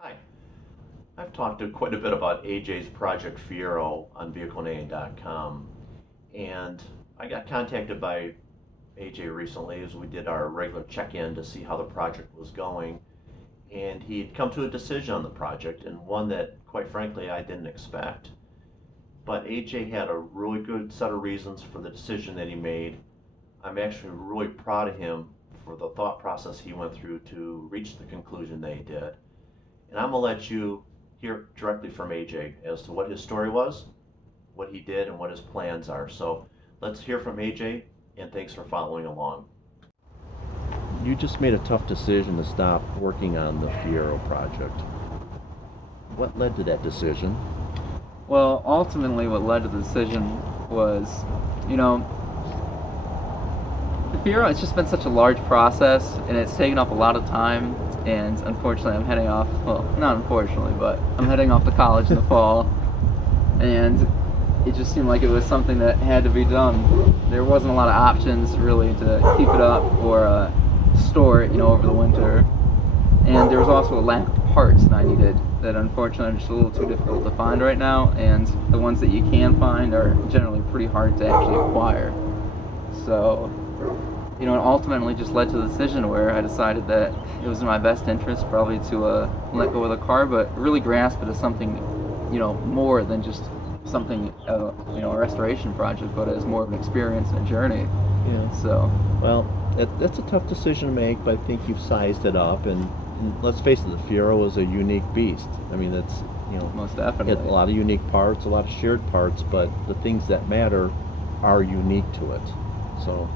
Hi, I've talked quite a bit about AJ's Project Fiero on vehiclename.com, and I got contacted by AJ recently as we did our regular check-in to see how the project was going, and he'd come to a decision on the project, and one that, quite frankly, I didn't expect. But AJ had a really good set of reasons for the decision that he made. I'm actually really proud of him for the thought process he went through to reach the conclusion that he did. And I'm going to let you hear directly from AJ as to what his story was, what he did, and what his plans are. So let's hear from AJ, and thanks for following along. You just made a tough decision to stop working on the Fiero project. What led to that decision? Well, ultimately, what led to the decision was, you know, the Fiero, it's just been such a large process, and it's taken up a lot of time. And unfortunately, I'm heading off. Well, not unfortunately, but I'm heading off to college in the fall, and it just seemed like it was something that had to be done. There wasn't a lot of options really to keep it up or store it, over the winter. And there was also a lack of parts that I needed that unfortunately are just a little too difficult to find right now, and the ones that you can find are generally pretty hard to actually acquire. So, it ultimately just led to the decision where I decided that it was in my best interest probably to let go of the car, but really grasp it as something, more than just something, a restoration project, but as more of an experience and a journey. Yeah. So, Well, that's a tough decision to make, but I think you've sized it up. And let's face it, the Fiero is a unique beast. I mean, it's, most it definitely. has a lot of unique parts, a lot of shared parts, but the things that matter are unique to it. So,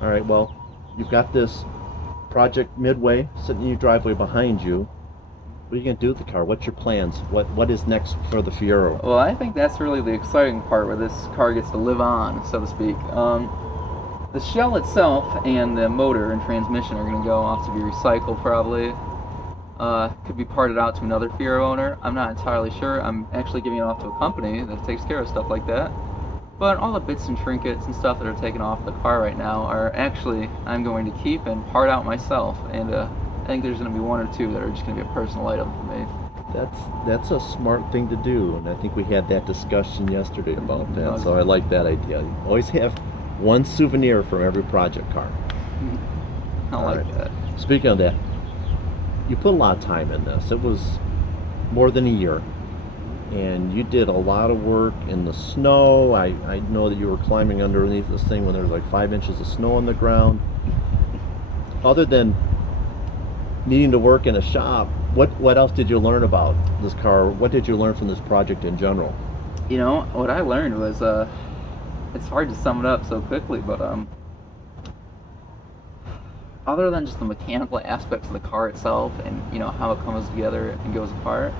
all right, well, you've got this project midway sitting in your driveway behind you. What are you going to do with the car? What's your plans? What is next for the Fiero? Well, I think that's really the exciting part where this car gets to live on, so to speak. The shell itself and the motor and transmission are going to go off to be recycled probably. Could be parted out to another Fiero owner. I'm not entirely sure. I'm actually giving it off to a company that takes care of stuff like that. But all the bits and trinkets and stuff that are taken off the car right now are actually I'm going to keep and part out myself. And I think there's going to be one or two that are just going to be a personal item for me. That's a smart thing to do, and I think we had that discussion yesterday about that. So I like that idea. You always have one souvenir from every project car. I like that. Speaking of that, you put a lot of time in this. It was more than a year, and you did a lot of work in the snow. I know that you were climbing underneath this thing when there was like 5 inches of snow on the ground. Other than needing to work in a shop, what else did you learn about this car? What did you learn from this project in general? What I learned was it's hard to sum it up so quickly, but other than just the mechanical aspects of the car itself and how it comes together and goes apart,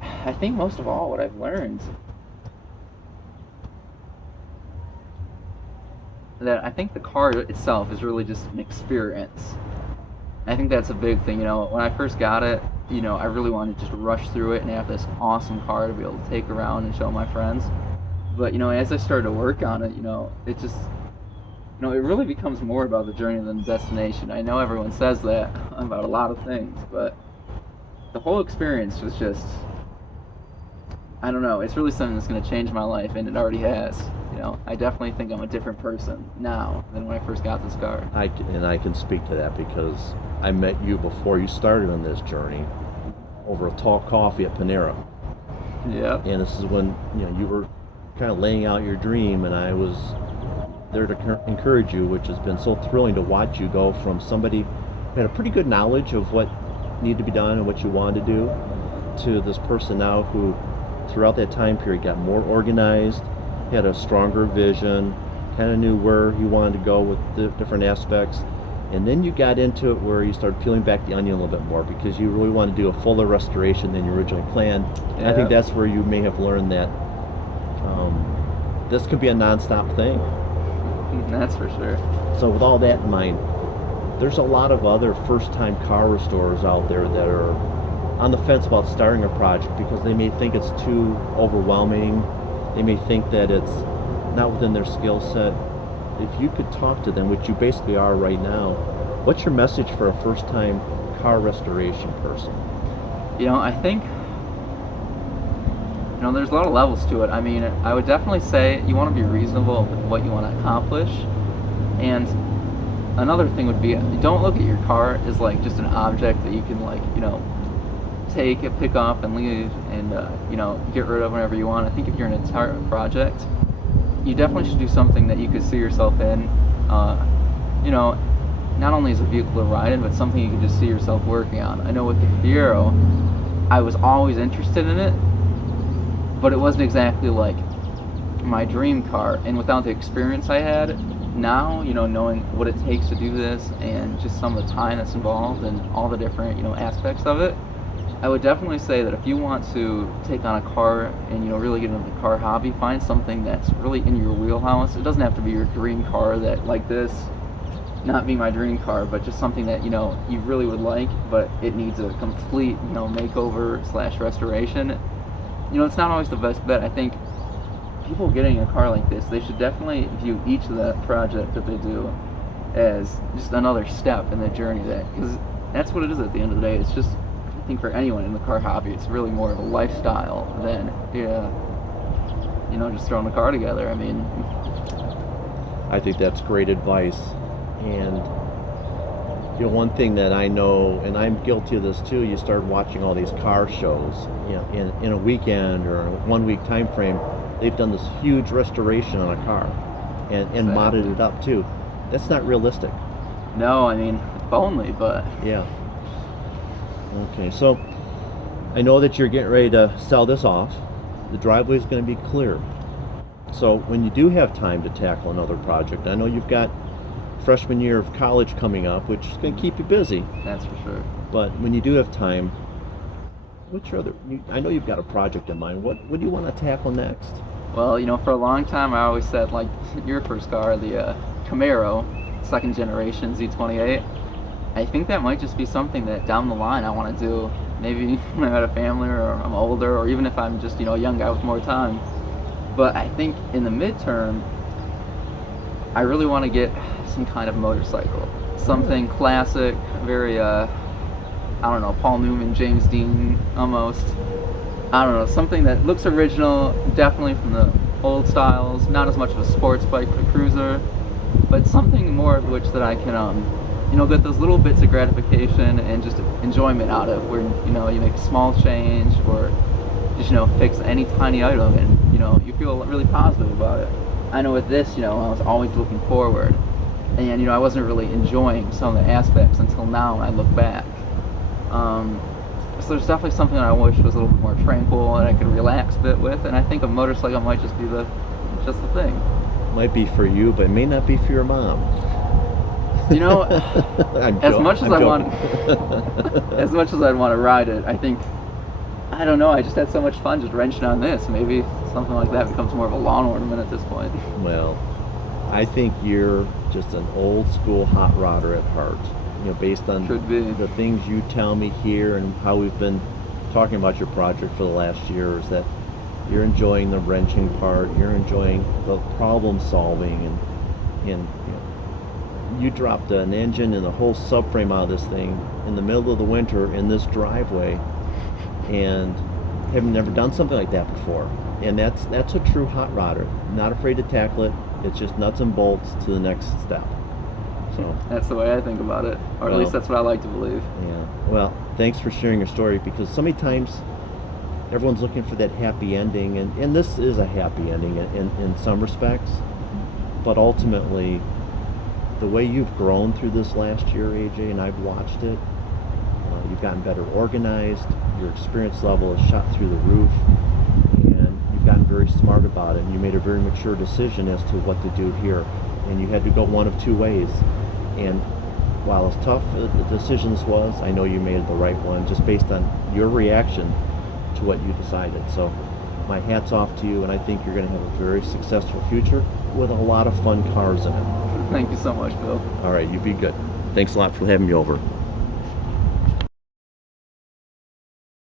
I think most of all what I've learned that I think the car itself is really just an experience. I think that's a big thing. When I first got it, I really wanted to just rush through it and have this awesome car to be able to take around and show my friends. But as I started to work on it, it just it really becomes more about the journey than the destination. I know everyone says that about a lot of things, but the whole experience was just, I don't know, it's really something that's going to change my life, and it already has. I definitely think I'm a different person now than when I first got this car. I can speak to that because I met you before you started on this journey over a tall coffee at Panera. Yeah. And this is when you were kind of laying out your dream, and I was there to encourage you, which has been so thrilling to watch you go from somebody who had a pretty good knowledge of what needed to be done and what you wanted to do to this person now who throughout that time period got more organized, had a stronger vision, kind of knew where he wanted to go with the different aspects. And then you got into it where you started peeling back the onion a little bit more because you really wanted to do a fuller restoration than you originally planned. Yeah. I think that's where you may have learned that this could be a non-stop thing. That's for sure. So with all that in mind, there's a lot of other first-time car restorers out there that are on the fence about starting a project because they may think it's too overwhelming. They may think that it's not within their skill set. If you could talk to them, which you basically are right now, what's your message for a first-time car restoration person? I think, there's a lot of levels to it. I mean, I would definitely say you want to be reasonable with what you want to accomplish. And another thing would be, don't look at your car as like just an object that you can take and pick up and leave and get rid of whenever you want. I think if you're an entire project, you definitely should do something that you could see yourself in. Not only as a vehicle to ride in, but something you could just see yourself working on. I know with the Fiero, I was always interested in it, but it wasn't exactly like my dream car. And without the experience I had, now, knowing what it takes to do this and just some of the time that's involved and all the different, aspects of it, I would definitely say that if you want to take on a car and, really get into the car hobby, find something that's really in your wheelhouse. It doesn't have to be your dream car that, like this, not being my dream car, but just something that, you really would like, but it needs a complete, makeover / restoration. It's not always the best bet. I think people getting a car like this, they should definitely view each of that project that they do as just another step in the journey, because that's what it is at the end of the day. It's just, I think for anyone in the car hobby, it's really more of a lifestyle than just throwing a car together. I mean, I think that's great advice. And one thing that I know, and I'm guilty of this too, you start watching all these car shows, in a weekend or a 1 week time frame, they've done this huge restoration on a car and modded it up too. That's not realistic. No, I mean, if only, but yeah. Okay, so I know that you're getting ready to sell this off. The driveway is going to be clear. So when you do have time to tackle another project, I know you've got freshman year of college coming up, which is going to keep you busy. That's for sure. But when you do have time, what's your other? I know you've got a project in mind. What do you want to tackle next? Well, for a long time, I always said, like your first car, the Camaro, second generation Z28. I think that might just be something that down the line I want to do. Maybe when I've had a family or I'm older, or even if I'm just, a young guy with more time. But I think in the midterm, I really want to get some kind of motorcycle. Something classic, very, Paul Newman, James Dean, almost. I don't know, something that looks original, definitely from the old styles, not as much of a sports bike, but a cruiser, but something more of which that I can, get those little bits of gratification and just enjoyment out of, where, you make a small change or just, fix any tiny item and, you feel really positive about it. I know with this, I was always looking forward, and, I wasn't really enjoying some of the aspects until now when I look back. So there's definitely something that I wish was a little bit more tranquil and I could relax a bit with, and I think a motorcycle might just be the thing. Might be for you, but it may not be for your mom. As much as I'd want to ride it, I think, I don't know, I just had so much fun just wrenching on this. Maybe something like that becomes more of a lawn ornament at this point. Well, I think you're just an old school hot rodder at heart. Based on the things you tell me here and how we've been talking about your project for the last year, is that you're enjoying the wrenching part, you're enjoying the problem solving, and you dropped an engine and the whole subframe out of this thing in the middle of the winter in this driveway, and have never done something like that before. And that's a true hot rodder. Not afraid to tackle it. It's just nuts and bolts to the next step. So that's the way I think about it, or at least that's what I like to believe. Yeah. Well, thanks for sharing your story, because so many times everyone's looking for that happy ending, and this is a happy ending in some respects, but ultimately the way you've grown through this last year, AJ, and I've watched it, you've gotten better organized, your experience level has shot through the roof, and you've gotten very smart about it, and you made a very mature decision as to what to do here, and you had to go one of two ways. And while as tough the decision this was, I know you made the right one, just based on your reaction to what you decided. So my hat's off to you, and I think you're going to have a very successful future with a lot of fun cars in it. Thank you so much, Bill. All right, you be good. Thanks a lot for having me over.